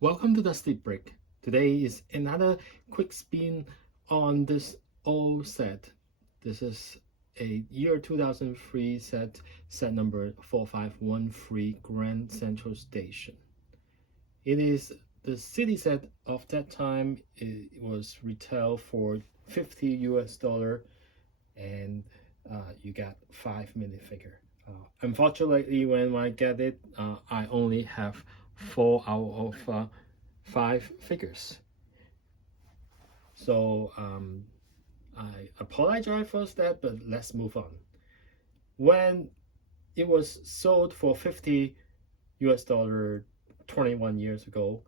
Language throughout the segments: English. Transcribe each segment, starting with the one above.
Welcome to the sleep break. Today is another quick spin on this old set. This is a year 2003 set number 4513 Grand Central Station. It is the city set of that time. It was retail for 50 US dollar, and you got 5 minute figure. Unfortunately, when I get it, I only have 4 out of 5 figures. So I apologize for that, but let's move on. When it was sold for 50 US dollar 21 years ago,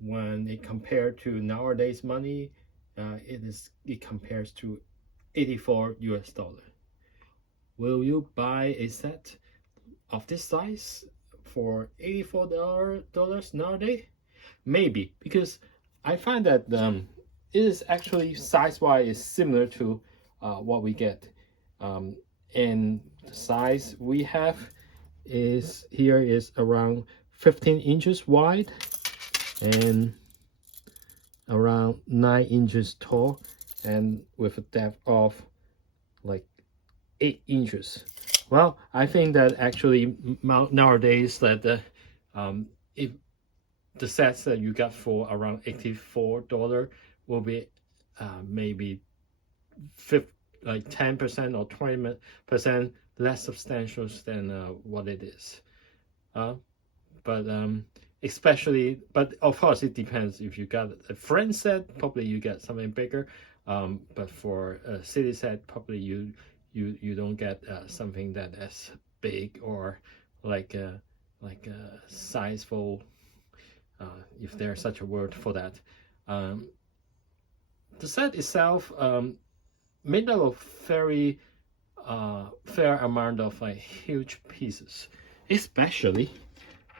when it compared to nowadays money, it compares to 84 US dollar. Will you buy a set of this size for $84 nowadays? Maybe, because I find that it is actually size-wise is similar to what we get. And the size we have is here is around 15 inches wide and around 9 inches tall, and with a depth of like 8 inches. Well, I think that actually nowadays that if the sets that you got for around $84 will be maybe 10% or 20% less substantial than what it is. But especially, but of course it depends. If you got a friend set, probably you get something bigger. But for a city set, probably you don't get something that as big or like a sizeful, if there's such a word for that. The set itself made up of very fair amount of huge pieces, especially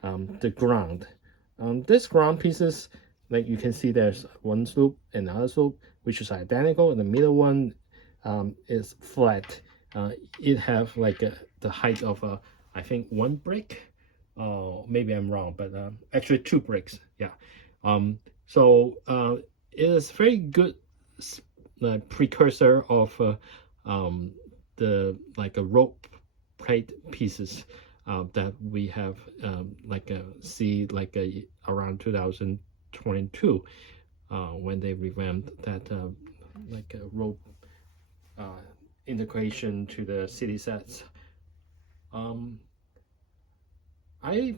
the ground. This ground pieces, like you can see, there's one slope, another slope, which is identical, and the middle one is flat. It have like the height of I think 1 brick. Maybe I'm wrong, but actually 2 bricks. Yeah. So it is very good precursor of the like a rope plate pieces that we have see around 2022 when they revamped that like a rope integration to the city sets. I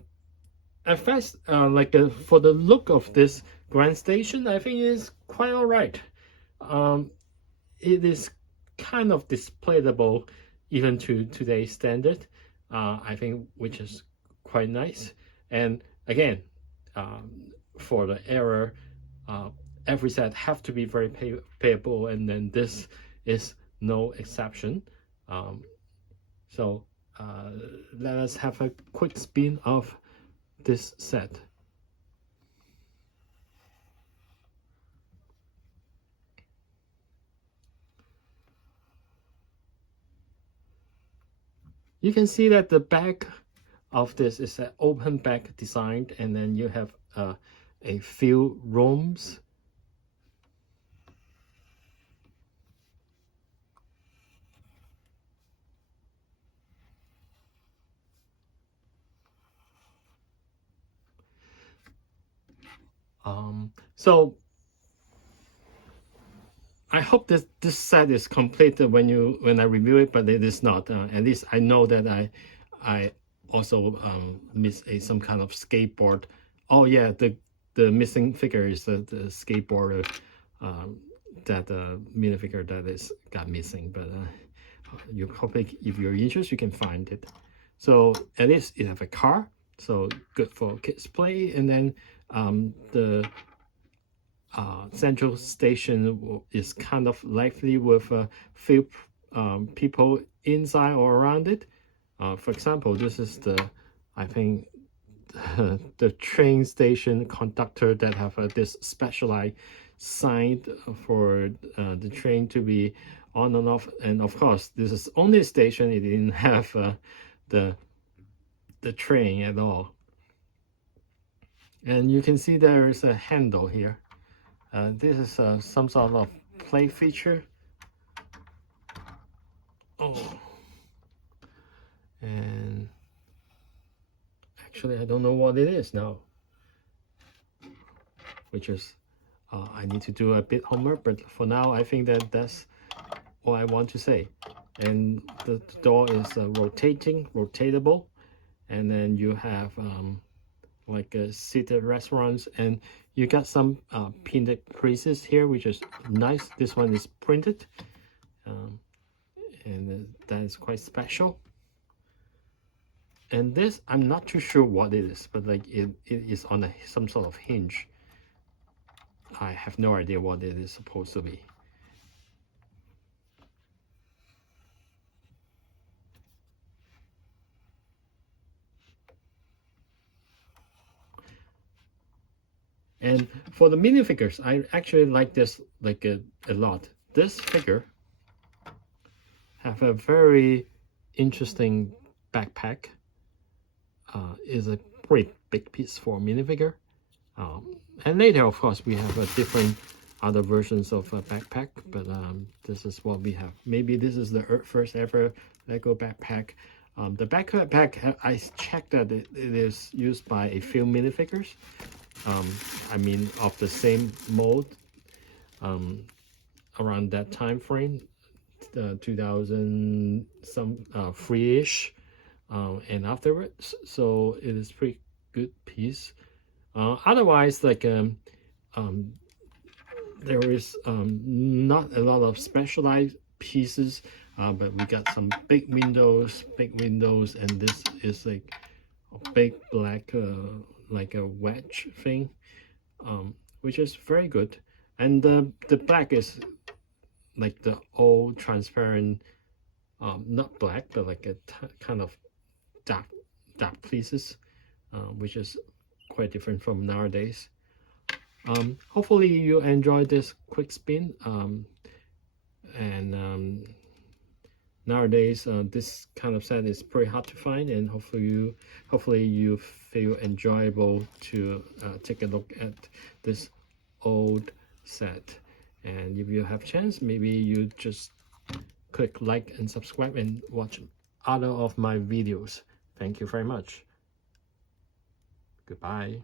at first for the look of this Grand Station, I think it is quite all right. It is kind of displayable even to today's standard. I think, which is quite nice. And again, for the era, every set have to be very payable, and then this is no exception. So let us have a quick spin of this set. You can see that the back of this is an open back design, and then you have a few rooms. So I hope this set is completed when I review it, but it is not. At least I know that I also miss some kind of skateboard. Oh yeah, the missing figure is the skateboarder, that minifigure that is got missing. But you hopefully, if you're interested, you can find it. So at least it have a car, so good for kids play. And then the central station is kind of lively with a few people inside or around it. For example, this is I think the train station conductor that have this specialized sign for the train to be on and off. And of course, this is only a station. It didn't have the train at all. And you can see there is a handle here. This is some sort of play feature. Oh, and actually I don't know what it is now, which is I need to do a bit homework, but for now I think that that's all I want to say. And the door is rotatable, and then you have like seated restaurants, and you got some painted creases here, which is nice. This one is printed, um, and that is quite special. And this, I'm not too sure what it is, but like it is on some sort of hinge. I have no idea what it is supposed to be. And for the minifigures, I actually like this like a lot. This figure have a very interesting backpack. Is a pretty big piece for a minifigure. And later, of course, we have a different other versions of a backpack, but this is what we have. Maybe this is the first ever Lego backpack. The backpack, I checked that it is used by a few minifigures. I mean, of the same mold, around that time frame, 2000 some 3-ish, and afterwards. So it is pretty good piece. Otherwise, like there is not a lot of specialized pieces, but we got some big windows, and this is like a big black like a wedge thing, which is very good. And the black is like the old transparent, not black, but like a kind of dark pieces, which is quite different from nowadays. Hopefully you enjoyed this quick spin, and nowadays this kind of set is pretty hard to find, and hopefully you feel enjoyable to take a look at this old set. And if you have chance, maybe you just click like and subscribe and watch other of my videos. Thank you very much. Goodbye.